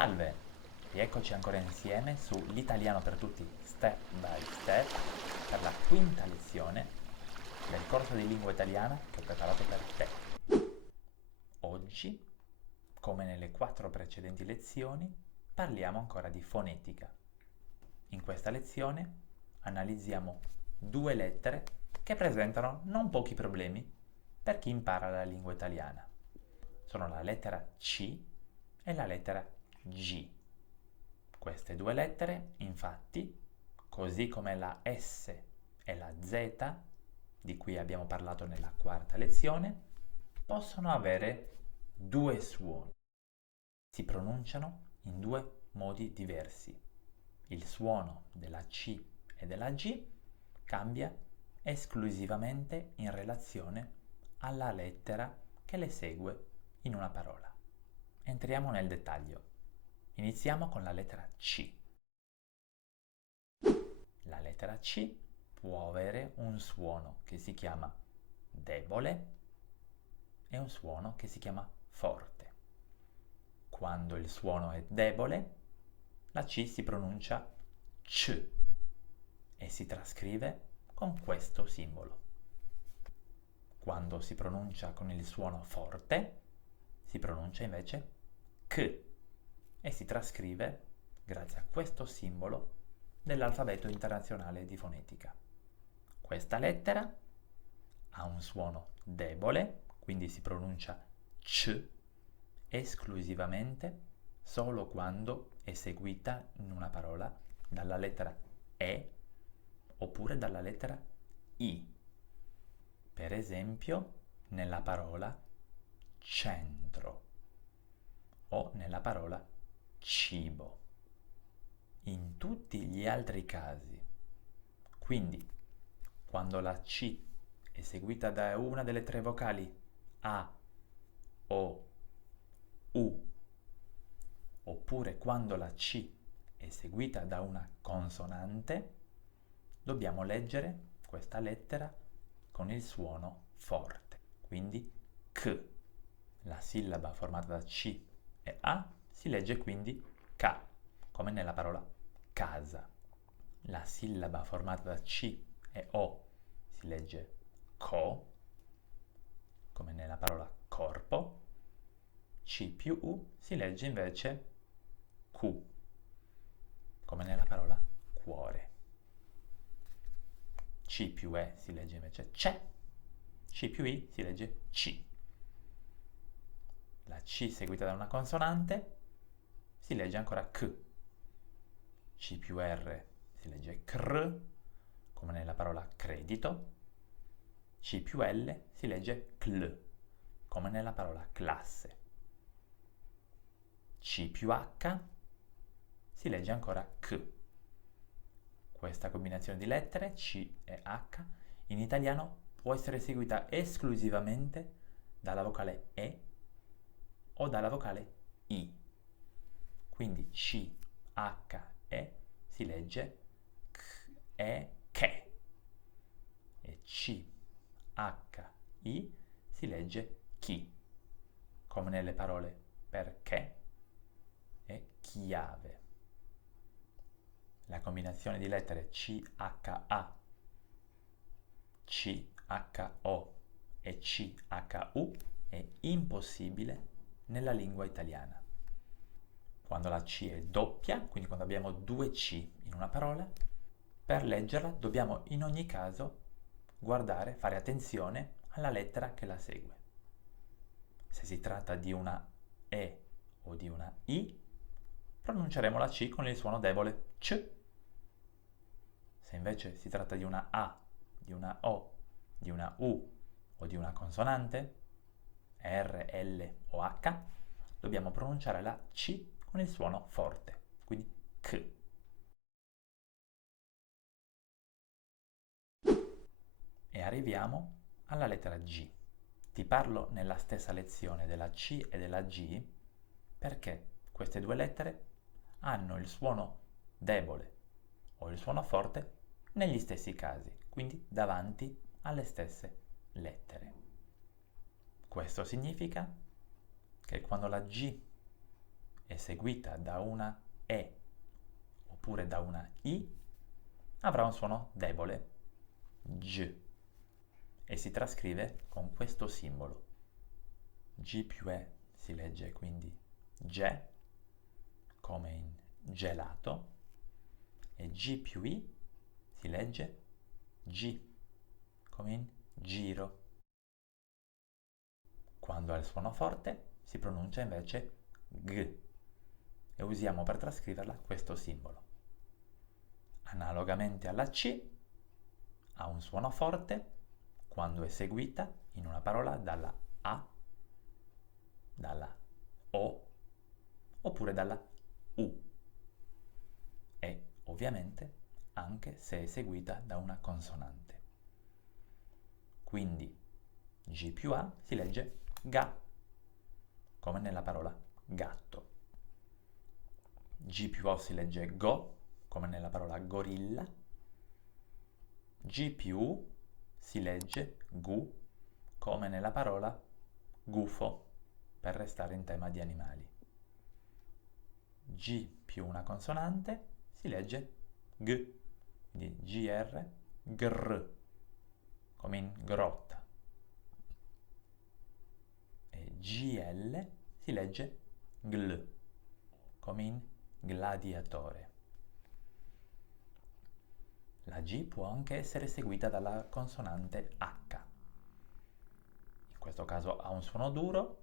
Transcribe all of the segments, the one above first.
Salve! Rieccoci ancora insieme su L'italiano per tutti step by step per la quinta lezione del corso di lingua italiana che ho preparato per te. Oggi, come nelle 4 precedenti lezioni, parliamo ancora di fonetica. In questa lezione analizziamo 2 lettere che presentano non pochi problemi per chi impara la lingua italiana. Sono la lettera C e la lettera G. Queste 2 lettere, infatti, così come la S e la Z, di cui abbiamo parlato nella 4ª lezione, possono avere 2 suoni. Si pronunciano in 2 modi diversi. Il suono della C e della G cambia esclusivamente in relazione alla lettera che le segue in una parola. Entriamo nel dettaglio. Iniziamo con la lettera C. La lettera C può avere un suono che si chiama debole e un suono che si chiama forte. Quando il suono è debole, la C si pronuncia C e si trascrive con questo simbolo. Quando si pronuncia con il suono forte, si pronuncia invece C e si trascrive grazie a questo simbolo dell'alfabeto internazionale di fonetica. Questa lettera ha un suono debole, quindi si pronuncia C esclusivamente solo quando è seguita in una parola dalla lettera E oppure dalla lettera I. Per esempio, nella parola centro o nella parola cibo. In tutti gli altri casi, quindi quando la C è seguita da una delle 3 vocali A, O, U, oppure quando la C è seguita da una consonante, dobbiamo leggere questa lettera con il suono forte. Quindi C. La sillaba formata da C e A si legge quindi K, come nella parola casa. La sillaba formata da C e O si legge co, come nella parola corpo. C più U si legge invece Q, come nella parola cuore. C più E si legge invece CE, C più I si legge C. La C seguita da una consonante si legge ancora C. C più R si legge CR, come nella parola credito. C più L si legge CL, come nella parola classe. C più H si legge ancora C. Questa combinazione di lettere, C e H, in italiano può essere seguita esclusivamente dalla vocale E o dalla vocale I. Quindi C, H, E si legge K, E, che. E C, H, I si legge chi, come nelle parole perché e chiave. La combinazione di lettere CHA, CHO e CHU è impossibile nella lingua italiana. Quando la C è doppia, quindi quando abbiamo 2 C in una parola, per leggerla dobbiamo in ogni caso guardare, fare attenzione alla lettera che la segue. Se si tratta di una E o di una I, pronunceremo la C con il suono debole C. Se invece si tratta di una A, di una O, di una U o di una consonante, R, L o H, dobbiamo pronunciare la C con il suono forte, quindi C. E arriviamo alla lettera G. Ti parlo nella stessa lezione della C e della G perché queste 2 lettere hanno il suono debole o il suono forte negli stessi casi, quindi davanti alle stesse lettere. Questo significa che quando la G è seguita da una E oppure da una I, avrà un suono debole, G, e si trascrive con questo simbolo. G più E si legge quindi GE, come in gelato, e G più I si legge G, come in giro. Quando ha il suono forte si pronuncia invece G e usiamo per trascriverla questo simbolo. Analogamente alla C, ha un suono forte quando è seguita in una parola dalla A, dalla O oppure dalla U, e ovviamente anche se è seguita da una consonante. Quindi G più A si legge GA, come nella parola gatto. G più O si legge GO, come nella parola gorilla. G più U si legge GU, come nella parola gufo, per restare in tema di animali. G più una consonante si legge G, quindi GR, GR, come in grotta. E GL si legge GL, come in gladiatore. La G può anche essere seguita dalla consonante H. In questo caso ha un suono duro.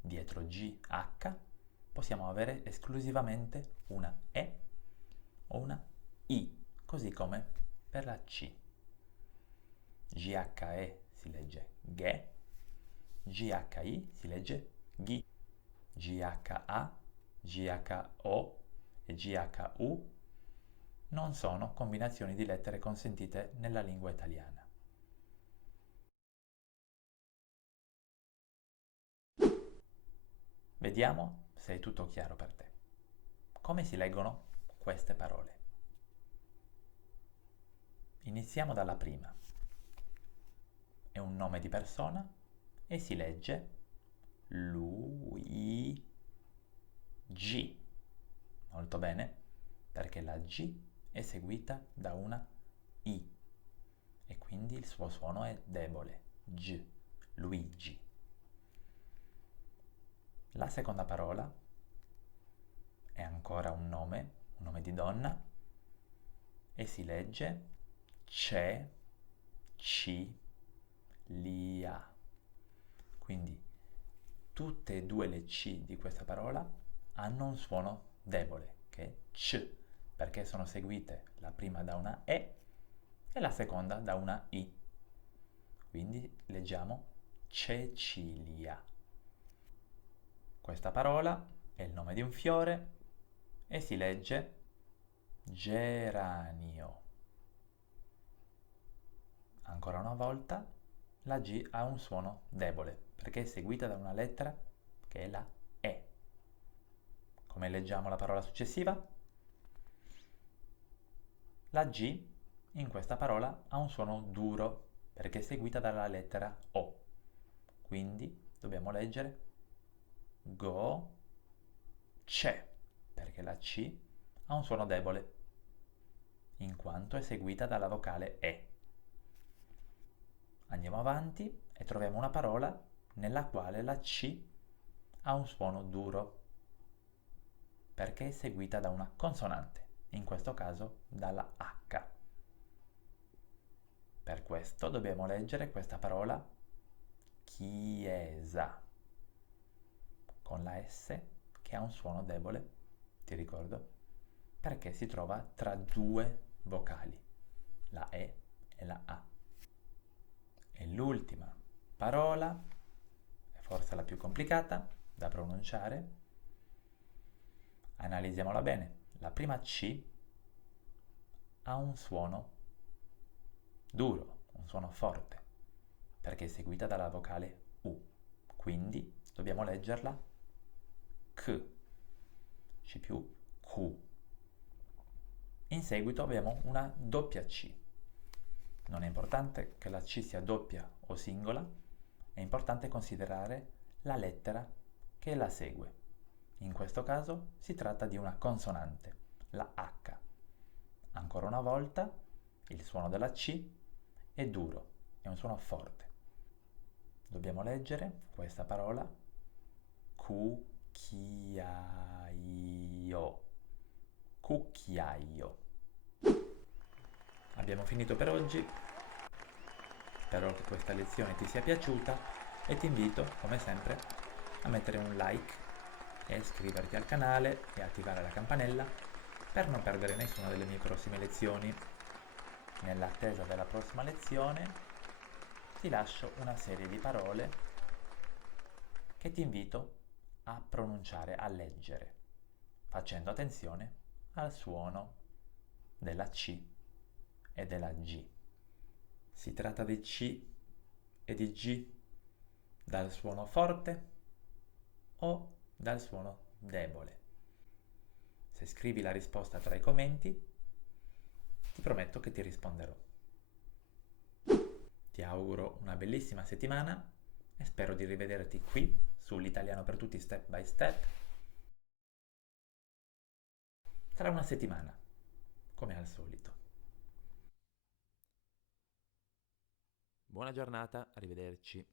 Dietro G, H possiamo avere esclusivamente una E o una I, così come per la C. GHE si legge GHE, GHI si legge GHI, GHA, GHO e GHU non sono combinazioni di lettere consentite nella lingua italiana. Vediamo se è tutto chiaro per te. Come si leggono queste parole? Iniziamo dalla prima. È un nome di persona e si legge Luigi. Molto bene, perché la G è seguita da una I e quindi il suo suono è debole. G, Luigi. La seconda parola è ancora un nome di donna, e si legge Ce, Ci, Lia. Quindi tutte e due le C di questa parola hanno un suono debole, che è C, perché sono seguite la prima da una E e la seconda da una I. Quindi leggiamo Cecilia. Questa parola è il nome di un fiore e si legge geranio. Ancora una volta la G ha un suono debole perché è seguita da una lettera che è la E. Come leggiamo la parola successiva? La G in questa parola ha un suono duro perché è seguita dalla lettera O. Quindi dobbiamo leggere go, c'è, perché la C ha un suono debole in quanto è seguita dalla vocale E. Andiamo avanti e troviamo una parola nella quale la C ha un suono duro perché è seguita da una consonante, in questo caso dalla H. Per questo dobbiamo leggere questa parola chiesa con la S che ha un suono debole, ti ricordo, perché si trova tra due vocali, la E e la A. E l'ultima parola, è forse la più complicata da pronunciare, analizziamola bene. La prima C ha un suono duro, un suono forte, perché è seguita dalla vocale U. Quindi dobbiamo leggerla C, C più Q. In seguito abbiamo una doppia C. Non è importante che la C sia doppia o singola, è importante considerare la lettera che la segue. In questo caso si tratta di una consonante, la H. Ancora una volta, il suono della C è duro, è un suono forte. Dobbiamo leggere questa parola cucchiaio. Cucchiaio. Abbiamo finito per oggi, spero che questa lezione ti sia piaciuta e ti invito, come sempre, a mettere un like e iscriverti al canale e attivare la campanella per non perdere nessuna delle mie prossime lezioni. Nell'attesa della prossima lezione ti lascio una serie di parole che ti invito a pronunciare, a leggere, facendo attenzione al suono della C e della G. Si tratta di C e di G dal suono forte o dal suono debole. Se scrivi la risposta tra i commenti, ti prometto che ti risponderò. Ti auguro una bellissima settimana e spero di rivederti qui sull'Italiano per tutti Step by Step tra una settimana, come al solito. Buona giornata, arrivederci.